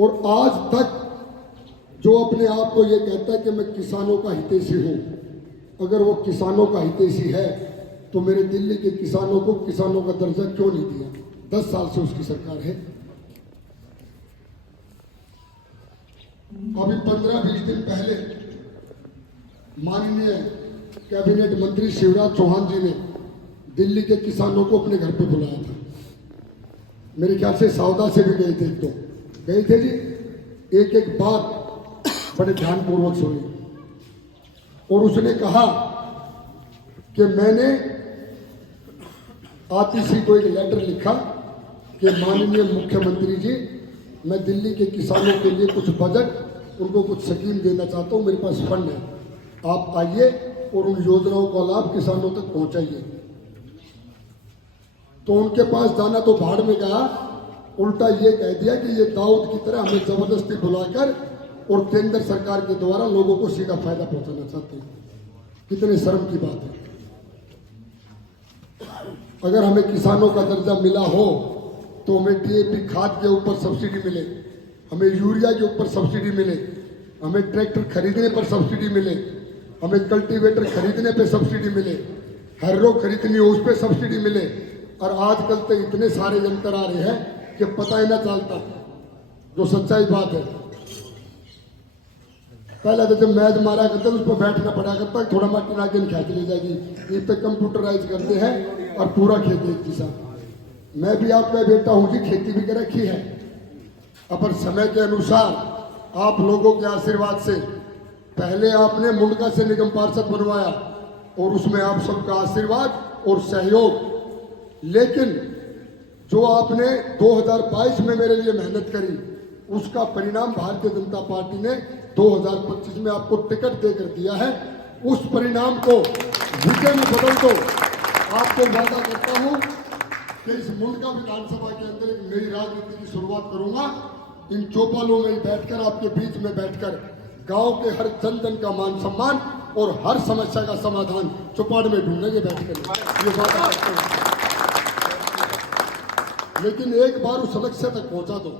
और आज तक जो अपने आप को ये कहता है कि मैं किसानों का हितैषी हूं, अगर वो किसानों का हितैषी है तो मेरे दिल्ली के किसानों को किसानों का दर्जा क्यों नहीं दिया? 10 साल से उसकी सरकार है। अभी 15-20 दिन पहले माननीय कैबिनेट मंत्री शिवराज चौहान जी ने दिल्ली के किसानों को अपने घर पे बुलाया था। मेरे ख्याल से सौदा से भी गए थे, एक तो गए थे जी। एक एक बात बड़े ध्यानपूर्वक सुनी और उसने कहा कि मैंने आतिशी को एक लेटर लिखा कि माननीय मुख्यमंत्री जी, मैं दिल्ली के किसानों के लिए कुछ बजट, उनको कुछ स्कीम देना चाहता हूं, मेरे पास फंड है, आप आइए और उन योजनाओं का लाभ किसानों तक पहुंचाइए। तो उनके पास जाना तो भाड़ में गया, उल्टा ये कह दिया कि ये दाऊद की तरह हमें जबरदस्ती बुलाकर और केंद्र सरकार के द्वारा लोगों को सीधा फायदा पहुंचाना चाहते हैं। कितने शर्म की बात है। अगर हमें किसानों का दर्जा मिला हो तो हमें डीएपी खाद के ऊपर सब्सिडी मिले, हमें यूरिया के ऊपर सब्सिडी मिले, हमें ट्रैक्टर खरीदने पर सब्सिडी मिले, हमें कल्टीवेटर खरीदने पे सब्सिडी मिले, हैरो खरीदनी हो उस पर सब्सिडी मिले। और आजकल तो इतने सारे यंत्र आ रहे हैं कि पता ही ना चलता, जो सच्चाई बात है। पहले तो जब मैच मारा करते उस पर बैठना पड़ा करता, थोड़ा माटी ना गेंद खेच ली जाएगी, ये तो कंप्यूटराइज करते हैं और पूरा खेत एक दिशा। मैं भी आपका बेटा हूं जी, खेती भी कर रखी है, अपन समय के अनुसार आप लोगों के आशीर्वाद से पहले आपने मुंडका से निगम पार्षद बनवाया और उसमें आप सबका आशीर्वाद और सहयोग। लेकिन जो आपने 2022 में मेरे लिए मेहनत करी, उसका परिणाम भारतीय जनता पार्टी ने 2025 में आपको टिकट देकर दिया है। उस परिणाम को विजय में बदल दो। आपको वादा करता हूं कि इस मुंडका विधानसभा के अंदर एक नई राजनीति की शुरुआत करूंगा। इन चौपालों में बैठकर, आपके बीच में बैठकर गांव के हर जन जन का मान सम्मान और हर समस्या का समाधान चौपाड़ में ढूंढेंगे बैठकर, ये वादा करते हैं। लेकिन एक बार उस लक्ष्य तक पहुंचा दो।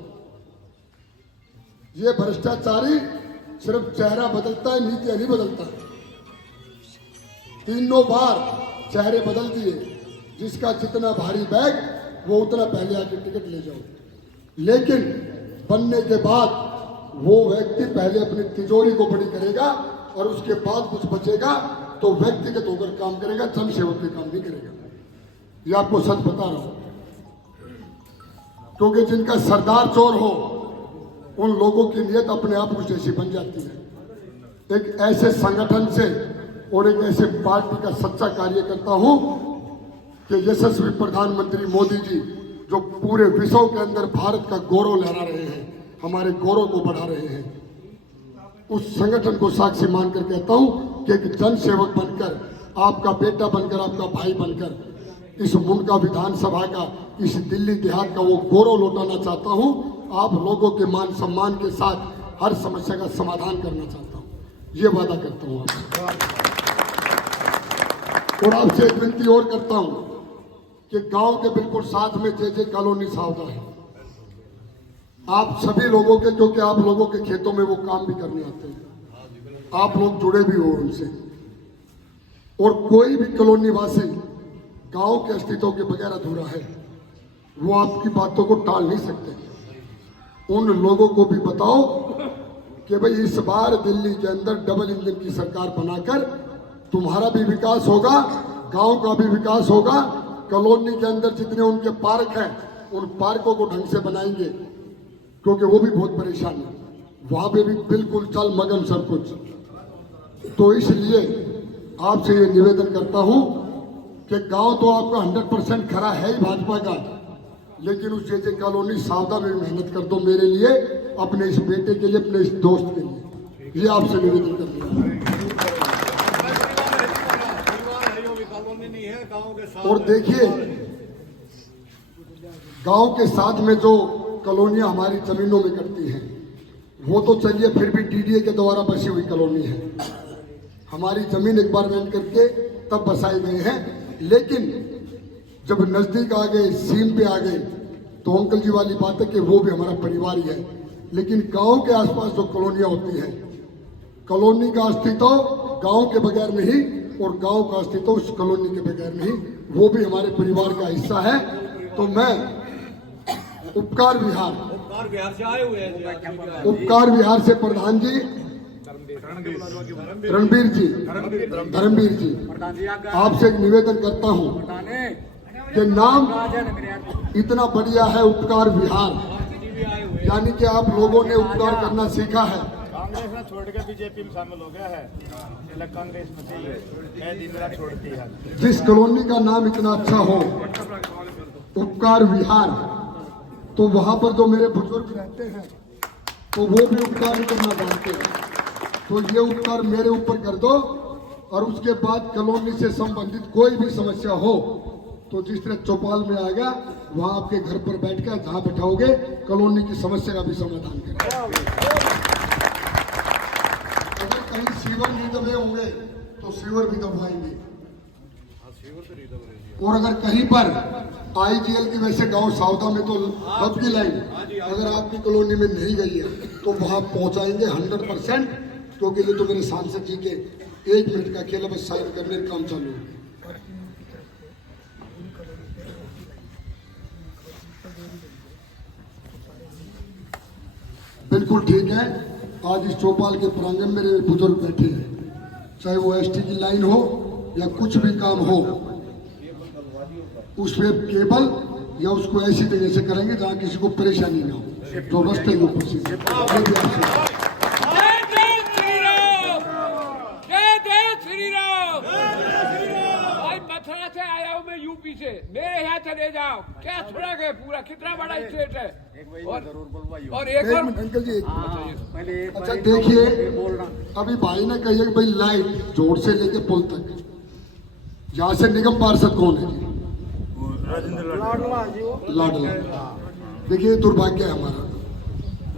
ये भ्रष्टाचारी सिर्फ चेहरा बदलता है, नीतियां नहीं बदलता। 3 बार चेहरे बदल दिए, जिसका जितना भारी बैग वो उतना पहले आके टिकट ले जाओ। लेकिन बनने के बाद वो व्यक्ति पहले अपनी तिजोरी को बड़ी करेगा और उसके बाद कुछ बचेगा तो व्यक्तिगत होकर काम करेगा, जनसेवक के काम नहीं करेगा। ये आपको सच बता रहा हूं, क्योंकि जिनका सरदार चोर हो उन लोगों की नीयत अपने आप कुछ ऐसी बन जाती है। एक ऐसे संगठन से और एक ऐसे पार्टी का सच्चा कार्यकर्ता हूं कि यशस्वी प्रधानमंत्री मोदी जी जो पूरे विश्व के अंदर भारत का गौरव लहरा रहे हैं, हमारे गौरव को बढ़ा रहे हैं, उस संगठन को साक्षी मानकर कहता हूं कि एक जन सेवक बनकर, आपका बेटा बनकर, आपका भाई बनकर इस मुंडका विधानसभा का, इस दिल्ली देहात का वो गौरव लौटाना चाहता हूं। आप लोगों के मान सम्मान के साथ हर समस्या का समाधान करना चाहता हूं, ये वादा करता हूं आपसे। और आपसे एक विनती और करता हूं कि गांव के बिल्कुल साथ में जे कॉलोनी सावदा है, आप सभी लोगों के, क्योंकि आप लोगों के खेतों में वो काम भी करने आते हैं, आप लोग जुड़े भी हो उनसे। और कोई भी कॉलोनी वासी गांव के अस्तित्व के बगैर अधूरा है, वो आपकी बातों को टाल नहीं सकते। उन लोगों को भी बताओ कि भाई इस बार दिल्ली के अंदर डबल इंजन की सरकार बनाकर तुम्हारा भी विकास होगा, गांव का भी विकास होगा। कॉलोनी के अंदर जितने उनके पार्क हैं, उन पार्कों को ढंग से बनाएंगे, क्योंकि वो भी बहुत परेशान है, वहां पे भी बिल्कुल चल मगन सब कुछ। तो इसलिए आपसे ये निवेदन करता हूं कि गांव तो आपका 100% खरा है ही भाजपा का, लेकिन उस जे कॉलोनी सावदा में मेहनत कर दो मेरे लिए, अपने इस बेटे के लिए, अपने इस दोस्त के लिए। ये आपसे निवेदन कर दिया। और देखिए, गांव के साथ में जो कॉलोनियां हमारी जमीनों में करती हैं, वो तो चलिए फिर भी डीडीए के द्वारा बसी हुई कॉलोनी है, हमारी जमीन एक्वायरमेंट करके तब बसाए गए हैं। लेकिन जब नजदीक आ गए, सीम पे आ गए, तो अंकल जी वाली बात है कि वो भी हमारा परिवार ही है। लेकिन गांव के आसपास जो कॉलोनियां होती हैं, कॉलोनी का अस्तित्व गांव के बगैर नहीं और गांव का अस्तित्व उस कॉलोनी के बगैर नहीं, वो भी हमारे परिवार का हिस्सा है। तो मैं उपकार विहार से आए हुए हैं, उपकार विहार से प्रधान जी धर्मवीर जी आपसे एक निवेदन करता हूं कि नाम इतना बढ़िया है उपकार विहार, यानी कि आप लोगों ने उपकार करना सीखा है। कांग्रेस ने छोड़ के बीजेपी में शामिल हो गया है, कांग्रेस में चाहिए छोड़ती है। जिस कॉलोनी का नाम इतना अच्छा हो, उपकार विहार, तो वहां पर जो मेरे बुजुर्ग रहते हैं तो वो भी उपकार करना जानते हैं। तो ये उपकार मेरे ऊपर कर दो, और उसके बाद कॉलोनी से संबंधित कोई भी समस्या हो तो जिस तरह चौपाल में आ गया, वहां आपके घर पर बैठकर जहां बैठाओगे कॉलोनी की समस्या का भी समाधान करेंगे। अगर कहीं सीवर नहीं दबे होंगे तो सीवर भी दबवाएंगे, और अगर कहीं पर आईजीएल की वैसे गांव सावधा में तो दब की लाइन अगर आपकी कॉलोनी में नहीं गई है तो वहां पहुंचाएंगे 100%, क्योंकि ये तो मेरे सांसद जी के 1 मिनट का खेल, बस साइन करने का काम चालू है। बिल्कुल ठीक है। आज इस चौपाल के प्रांगण में मेरे बुजुर्ग बैठे हैं, चाहे वो एसटी की लाइन हो या कुछ भी काम हो, उसमें केबल या उसको ऐसी जगह से करेंगे जहां किसी को परेशानी ना हो, जो रास्ते के ऊपर से। से आया हूँ मैं यूपी से, मेरे यहाँ चले जाओ, क्या थोड़ा है पूरा, कितना बड़ा स्टेट है। और एक और अंकल जी अच्छा देखिए, अभी भाई ने कही कि भाई लाइट जोड़ से लेके पुल तक, यहाँ से निगम पार्षद कौन है? लाडला। देखिए दुर्भाग्य है हमारा,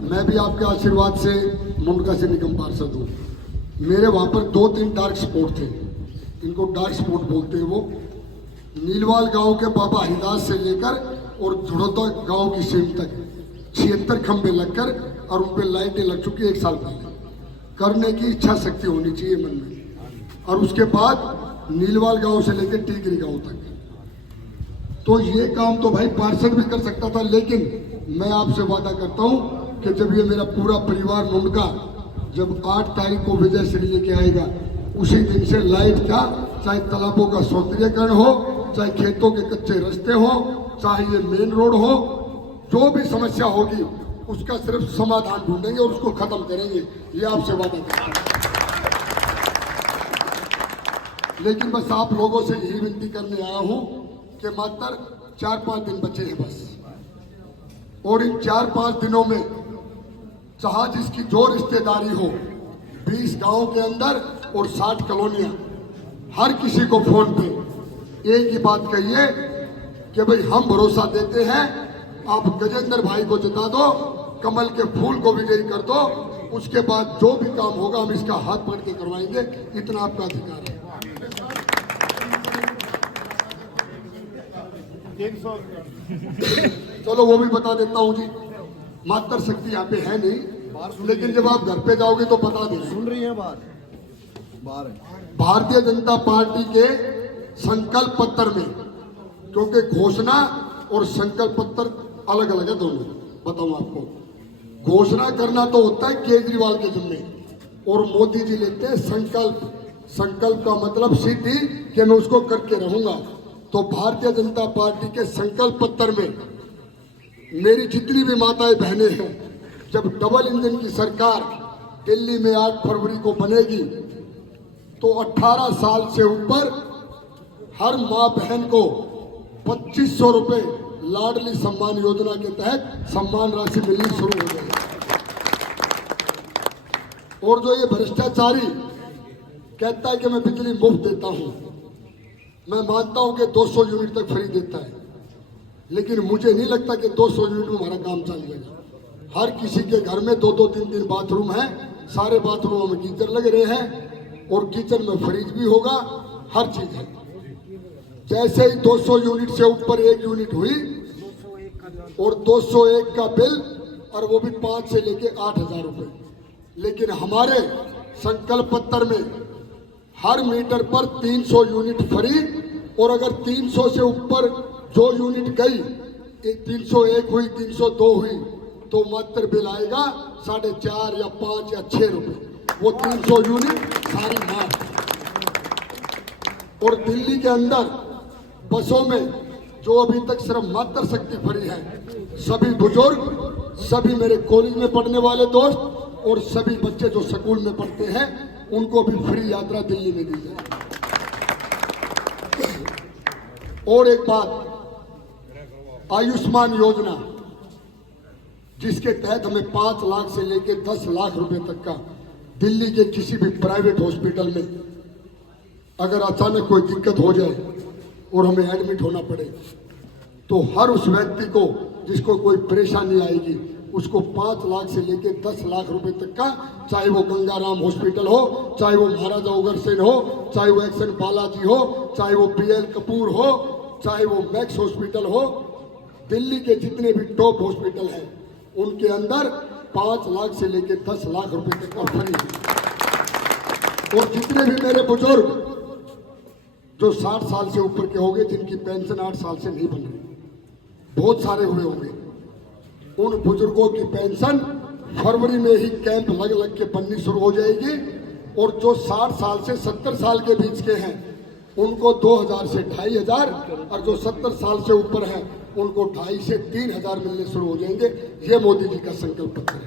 मैं भी आपके आशीर्वाद से मुंडका से निगम पार्षद हूँ। मेरे वहां पर 2-3 डार्क स्पॉट थे, इनको डार्क स्पॉट बोलते हैं। वो नीलवाल गांव के बाबा हरिदास से लेकर और झुड़ौदा गांव की सीम तक 76 खंबे लगकर और उन पे लाइटें लग चुकी 1 साल पहले। करने की इच्छा शक्ति होनी चाहिए मन में। और उसके बाद नीलवाल गांव से लेकर टीकरी गांव तक, तो ये काम तो भाई पार्षद भी कर सकता था, लेकिन मैं आपसे वादा करता हूं कि जब ये मेरा पूरा परिवार मुंडका जब 8 तारीख को विजय श्री लेके आएगा, उसी दिन से लाइट का, चाहे तालाबों का सौंदर्यकरण हो, चाहे खेतों के कच्चे रास्ते हो, चाहे ये मेन रोड हो, जो भी समस्या होगी उसका सिर्फ समाधान ढूंढेंगे और उसको खत्म करेंगे, ये आपसे वादा करता हूं। लेकिन बस आप लोगों से यही विनती करने आया हूं कि मात्र 4-5 दिन बचे हैं बस, और इन 4-5 दिनों में चाहे जिसकी जो रिश्तेदारी हो, 20 गांव के अंदर और 60 कॉलोनियां, हर किसी को फोन पे एक ही बात कहिए कि भाई हम भरोसा देते हैं, आप गजेंद्र भाई को जिता दो, कमल के फूल को विजयी कर दो, उसके बाद जो भी काम होगा हम इसका हाथ पकड़ के करवाएंगे, इतना आपका अधिकार है। चलो वो भी बता देता हूं जी, मातर शक्ति यहाँ पे है नहीं, लेकिन जब आप घर पे जाओगे तो बता देंगे। सुन रही है बात भारतीय जनता पार्टी के संकल्प पत्र में, क्योंकि घोषणा और संकल्प पत्र अलग अलग है दोनों, बताऊं आपको। घोषणा करना तो होता है केजरीवाल के जिम्मे, और मोदी जी लेते हैं संकल्प। संकल्प का मतलब सीधी कि मैं उसको करके रहूंगा। तो भारतीय जनता पार्टी के संकल्प पत्र में मेरी जितनी भी माताएं बहनें हैं, जब डबल इंजन की सरकार दिल्ली में 8 फरवरी को बनेगी तो 18 साल से ऊपर हर माँ बहन को 2500 रुपए लाडली सम्मान योजना के तहत सम्मान राशि मिलनी शुरू हो गई। और जो ये भ्रष्टाचारी कहता है कि मैं बिजली मुफ्त देता हूं, मैं मानता हूं कि 200 यूनिट तक फ्री देता है, लेकिन मुझे नहीं लगता कि 200 यूनिट में हमारा काम चल जाएगा। हर किसी के घर में 2-2, 3-3 बाथरूम है, सारे बाथरूमों में गीजर लग रहे हैं और किचन में फ्रिज भी होगा, हर चीज है। जैसे ही 200 यूनिट से ऊपर 1 यूनिट हुई और 201 का बिल और वो भी 5 से लेके 8,000 रुपए। लेकिन हमारे संकल्प पत्र में हर मीटर पर 300 यूनिट फ्री, और अगर 300 से ऊपर जो यूनिट गई, 301 हुई, 302 हुई, तो मात्र बिल आएगा 4.5 या 5 या 6 रुपए। वो 300 यूनिट सारी माफ। और दिल्ली के अंदर बसों में जो अभी तक सिर्फ मातृ शक्ति फ्री है, सभी बुजुर्ग, सभी मेरे कॉलेज में पढ़ने वाले दोस्त और सभी बच्चे जो स्कूल में पढ़ते हैं, उनको भी फ्री यात्रा दिल्ली में दी जाए। और एक बात, आयुष्मान योजना, जिसके तहत हमें 5 लाख से लेकर 10 लाख रुपए तक का दिल्ली के किसी भी प्राइवेट हॉस्पिटल में अगर अचानक कोई दिक्कत हो जाए और हमें एडमिट होना पड़े, तो हर उस व्यक्ति को जिसको कोई परेशानी आएगी, उसको 5 लाख से लेकर 10 लाख रुपए तक का, चाहे वो गंगाराम हॉस्पिटल हो, चाहे वो महाराजा उग्रसेन हो, चाहे वो एक्सन बालाजी हो, चाहे वो BL कपूर हो, चाहे वो मैक्स हॉस्पिटल हो, दिल्ली के जितने भी टॉप हॉस्पिटल हैं, उनके अंदर 5 लाख से लेकर 10 लाख रुपए तक का फ्री है। और जितने भी मेरे बुजुर्ग जो 60 साल से ऊपर के होंगे, जिनकी पेंशन 8 साल से नहीं बन रही, बहुत सारे हुए होंगे, उन बुजुर्गों की पेंशन फरवरी में ही कैंप लग लग के बननी शुरू हो जाएगी। और जो 60 साल से 70 साल के बीच के हैं, उनको 2,000 से 2,500, और जो 70 साल से ऊपर हैं, उनको 2,500 से 3,000 मिलने शुरू हो जाएंगे। ये मोदी जी का संकल्प पत्र है।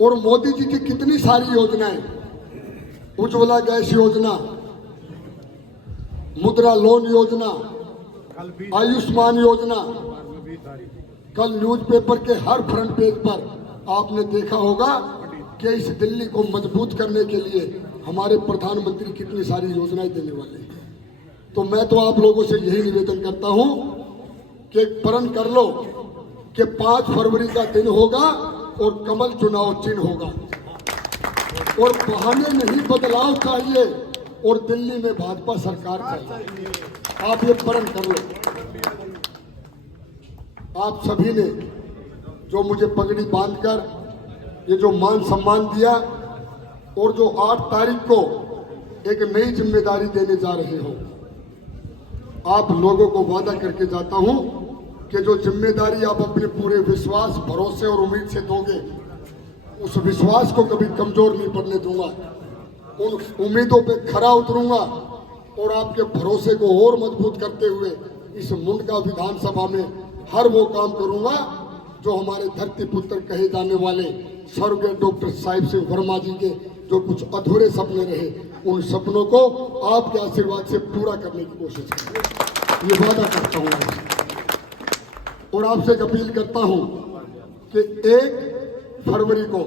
और मोदी जी की कितनी सारी योजनाएं, उज्ज्वला गैस योजना, मुद्रा लोन योजना, आयुष्मान योजना, कल न्यूज़पेपर के हर फ्रंट पेज पर आपने देखा होगा कि इस दिल्ली को मजबूत करने के लिए हमारे प्रधानमंत्री कितनी सारी योजनाएं देने वाले हैं। तो मैं तो आप लोगों से यही निवेदन करता हूं कि प्रण कर लो कि 5 फरवरी का दिन होगा और कमल चुनाव चिन्ह होगा, और बहाने नहीं, बदलाव चाहिए, और दिल्ली में भाजपा सरकार चाहिए। आप ये प्रण कर लो। आप सभी ने जो मुझे पगड़ी बांधकर ये जो मान सम्मान दिया, और जो 8 तारीख को एक नई जिम्मेदारी देने जा रहे हो, आप लोगों को वादा करके जाता हूं कि जो जिम्मेदारी आप अपने पूरे विश्वास, भरोसे और उम्मीद से दोगे, उस विश्वास को कभी कमजोर नहीं पड़ने दूंगा। उन उम्मीदों पे खरा उतरूंगा और आपके भरोसे को और मजबूत करते हुए इस मुंडका विधानसभा में हर वो काम करूंगा जो हमारे धरती पुत्र कहे जाने वाले स्वर्गीय डॉक्टर साहिब सिंह वर्मा जी के जो कुछ अधूरे सपने रहे, उन सपनों को आपके आशीर्वाद से पूरा करने की कोशिश करूंगा। ये वादा करता हूं आपसे। और आपसे एक अपील करता हूं कि 1 फरवरी को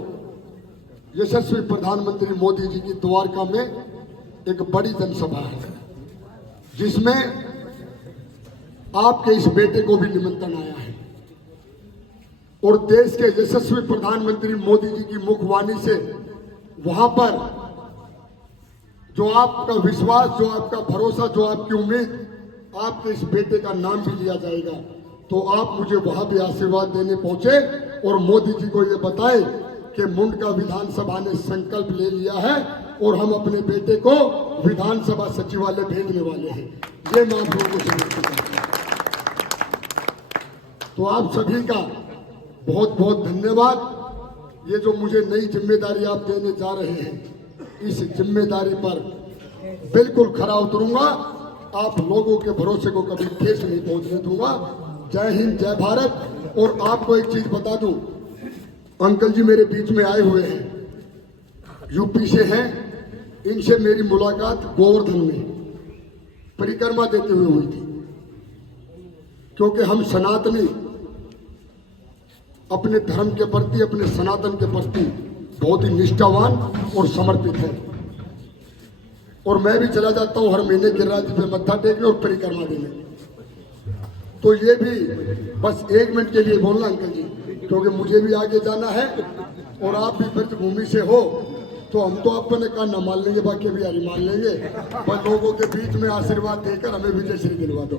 यशस्वी प्रधानमंत्री मोदी जी की द्वारका में एक बड़ी जनसभा है, जिसमें आपके इस बेटे को भी निमंत्रण आया है। और देश के यशस्वी प्रधानमंत्री मोदी जी की मुखवाणी से वहां पर जो आपका विश्वास, जो आपका भरोसा, जो आपकी उम्मीद, आपके इस बेटे का नाम भी लिया जाएगा। तो आप मुझे वहां भी आशीर्वाद देने पहुंचे और मोदी जी को ये बताएं कि मुंडका विधानसभा ने संकल्प ले लिया है और हम अपने बेटे को विधानसभा सचिवालय भेजने वाले हैं। ये मैं आप लोगों से विनती करता हूं। तो आप सभी का बहुत बहुत धन्यवाद। ये जो मुझे नई जिम्मेदारी आप देने जा रहे हैं, इस जिम्मेदारी पर बिल्कुल खरा उतरूंगा। आप लोगों के भरोसे को कभी ठेस नहीं पहुंचने दूंगा। जय हिंद, जय भारत। और आपको एक चीज बता दूं, अंकल जी मेरे बीच में आए हुए हैं, यूपी से हैं। इनसे मेरी मुलाकात गोवर्धन में परिक्रमा देते हुए हुई थी, क्योंकि हम सनातनी अपने धर्म के प्रति, अपने सनातन के प्रति बहुत ही निष्ठावान और समर्पित है। और मैं भी चला जाता हूं हर महीने गिरिराज जी पे मत्था टेकने और परिक्रमा देने। तो ये भी बस 1 मिनट के लिए बोलना अंकल जी, क्योंकि मुझे भी आगे जाना है और आप भी ब्रजभूमि से हो, तो हम तो अपने का न मान लेंगे, बाकी भी हरी मान लेंगे। पर लोगों के बीच में आशीर्वाद देकर हमें विजय श्री दिलवा दो।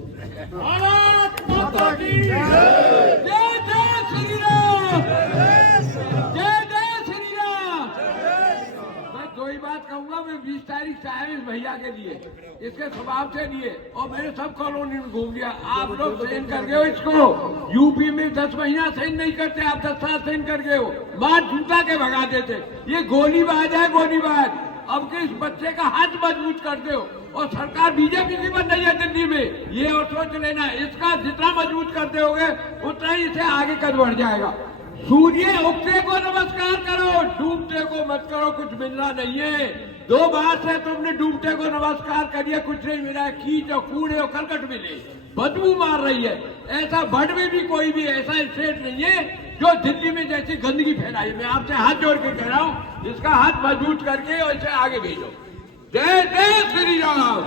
भैया के लिए, इसके स्वभाव से लिए, और मैंने सब कॉलोनी में घूम लिया। आप लोग साइन कर गए हो इसको। यूपी में 10 महीना साइन नहीं करते, आप 10 साल साइन कर गए हो, मार जूता के भगा देते। ये गोलीबाज है, गोलीबाज। अब के इस बच्चे का हाथ मजबूत करते हो, और सरकार बीजेपी की बन रही है दिल्ली में, ये और सोच लेना, इसका जितना मजबूत करते होगे उतना ही इसे आगे कद बढ़ जाएगा। सूर्य उगते को नमस्कार करो, डूबते को मत करो, कुछ मिलना नहीं है। 2 बार से तुमने डूबते को नमस्कार करिए, कुछ नहीं मिला है। कीच और कूड़े और करकट मिले, बदबू मार रही है। ऐसा बड़ में भी कोई भी ऐसा स्टेट नहीं है जो दिल्ली में जैसी गंदगी फैलाई। मैं आपसे हाथ जोड़ के कह रहा हूँ, इसका हाथ मजबूत करके और इसे आगे भेजो। जय जय श्री राम।